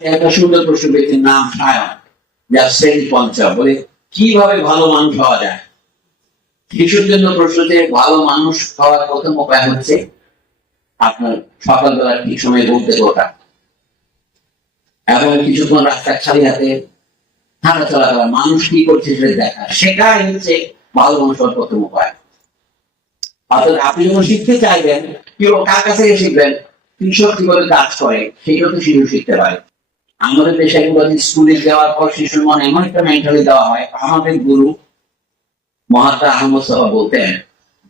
একটা সুন্দর প্রশ্ন পেয়েছে, নাম সায়ন। যার শ্রেণি পঞ্চম বলে, কীভাবে ভালো মানুষ হওয়া যায়? শিশুর জন্য প্রশ্নতে ভালো মানুষ হওয়ার প্রথম উপায় হচ্ছে আপনার সকালবেলা ঠিক সময় ঘুরতে ওঠা। এবং কিছুক্ষণ রাস্তা খালি হাতে হাঁটা চলা করা। মানুষ কি করছে সেটা দেখা। সেটাই হচ্ছে ভালো মানুষ হওয়ার প্রথম উপায়। অর্থাৎ আপনি যখন শিখতে চাইবেন, কেউ কার কাছে শিখবেন কৃষক কীভাবে কাজ করে, সেটাও তো শিশু শিখতে পারে। আমাদের দেশে এগুলো স্কুলে যাওয়ার পর শিশুর মনে এমন একটা মেন্টালি দেওয়া হয় আমাদের গুরু মহাত্মা আহমদ সাহা বলতেন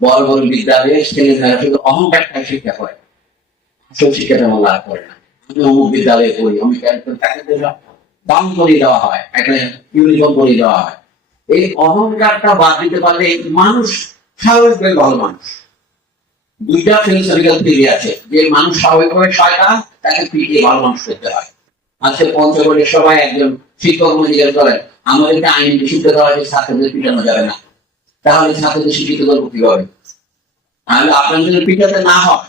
বড় বড় বিদ্যালয়ে ছেলেমেয়েরা শুধু অহংকারটা শিক্ষা করে আসল শিক্ষা তেমন লাভ করে না আমি অমুক বিদ্যালয়ে পড়ি, আমি তাকে দাম করে দেওয়া হয়, একটা ইউনিফর্ম করে দেওয়া হয়। এই অহংকারটা বাদ দিতে পারলে মানুষ স্বাভাবিকভাবে ভালো মানুষ। দুইটা ফিলোসফিক্যাল থিওরি আছে, যে মানুষ স্বাভাবিকভাবে শয়তান, তাকে পিটিয়ে ভালো মানুষ করতে হয়। আজকে পঞ্চগড়ের সবাই একজন শিক্ষক মনে জিজ্ঞেস করেন আমাদেরকে আইন নিষিদ্ধ করা হয়েছে ছাত্রদের পিটানো যাবে না। তাহলে ছাত্রদের শিক্ষিত করব কীভাবে? আর আপনার যদি পিটাতে না হয়,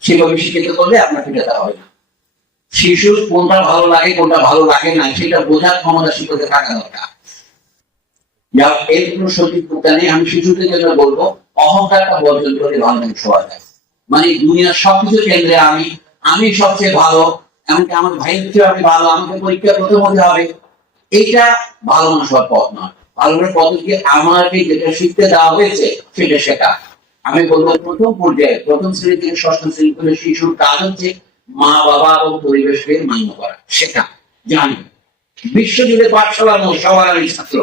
সেভাবে শিক্ষিত করলে আপনার পিটাতে হবে না। শিশুর কোনটা ভালো লাগে, কোনটা ভালো লাগে না, সেটা বোঝার ক্ষমতা শিক্ষকের থাকা দরকার। যা এর কোনো সঠিক প্রকার নেই। আমি শিশুদের জন্য বলব, অহংকারটা বর্জন করে ভালো মানুষ হওয়া যায়। মানে দুনিয়ার সবকিছু কেন্দ্রে আমি আমি সবচেয়ে ভালো এমনকি আমার ভাইয়ের চেয়ে আমি ভালো, আমাকে পরীক্ষা প্রথম হতে হবে। এইটা ভালো মানুষ হওয়ার পথ নয়। ভালো করে পথ হচ্ছে আমাকে যেটা শিখতে দেওয়া হয়েছে, সেটা শেখা। আমি বলব প্রথম পর্যায়ে, প্রথম শ্রেণি থেকে ষষ্ঠ শ্রেণি পর্যন্ত শিশুর কাজ হচ্ছে মা, বাবা এবং পরিবেশকে মান্য করা, শেখা, জানি। বিশ্বজুড়ে পাঠশালার মধ্যে সবার আমি ছাত্র।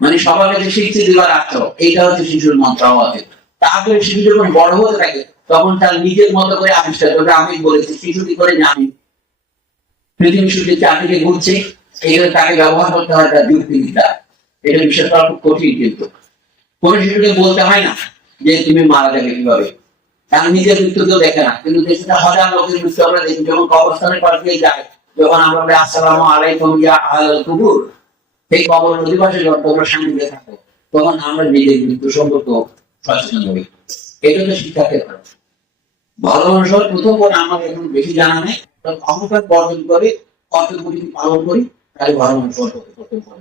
মানে সবার কাছে শিখতে দেওয়ার রাখতে এইটা হচ্ছে শিশুর মন্ত্র। হওয়া। তারপরে শিশু যখন বড় হতে থাকে তখন তার নিজের মতো করে আবিষ্কার করবে। আমি বলেছি শিশু কি করে জানি পৃথিবী সূর্যের চারদিকে ঘুরছে তাকে ব্যবহার করতে হয় তার যুক্তিবিদ্যা। এটা বিশ্বাস করা খুব কঠিন কিন্তু। কোন শিশুকে বলতে হয় না যে তুমি মারা যাবে কীভাবে। তার নিজের মৃত্যু কেউ দেখে না, কিন্তু দেশটা হাজার লোকের মৃত্যু আমরা দেখি, যখন কবরস্থানের পাশ যায়, যখন আমরা আসসালামু আলাইকুম ইয়া আহলাল কুবুর। নদী পাশে যখন তোমরা থাকো, তখন আমরা নিজের মৃত্যু সম্পর্ক সচেতন হই এটা তো শিক্ষাকে ভালো মানুষ হওয়ার প্রথম পর আমার এখন বেশি জানা নেই অহংকার বর্জন করে কত যদি পালন করি তাহলে ভালো মানুষ হওয়ার প্রথম।